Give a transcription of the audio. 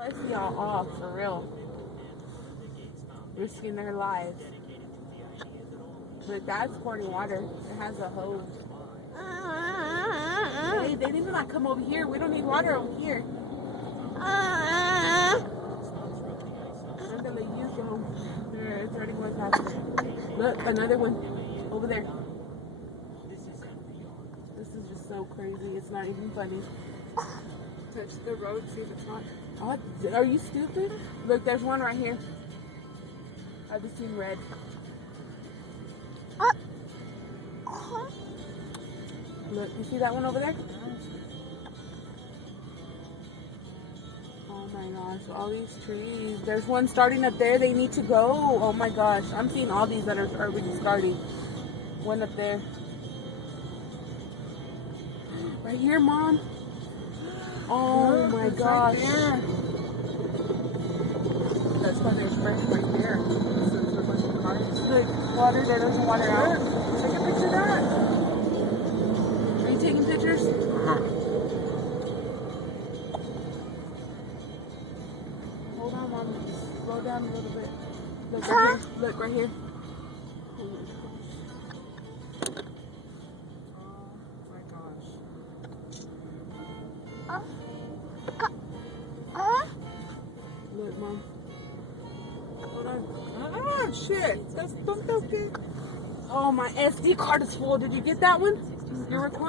Let's y'all off for real. Risking their lives. But that's pouring water. It has a hose. Hey, they need to not come over here. We don't need water over here. I'm gonna let you go. There, it's already going faster. Look, another one over there. This is just so crazy. It's not even funny. Touch the road, see if it's not. Oh, are you stupid? Look, there's one right here. I just seen red. Look, you see that one over there? Oh my gosh, all these trees. There's one starting up there. They need to go. Oh my gosh. I'm seeing all these that are already starting. One up there. Right here, Mom. Oh my gosh. Right that's why there's fresh right there. So there's a bunch of cars. Look, water. There's some water out. Take a picture of that. Are you taking pictures? Hold on, Mom. Slow down a little bit. Look right here. Look right here. Oh my gosh. Look, Mom. Hold on. Ah, shit. That's okay. Oh, my SD card is full. Did you get that one? You're recording?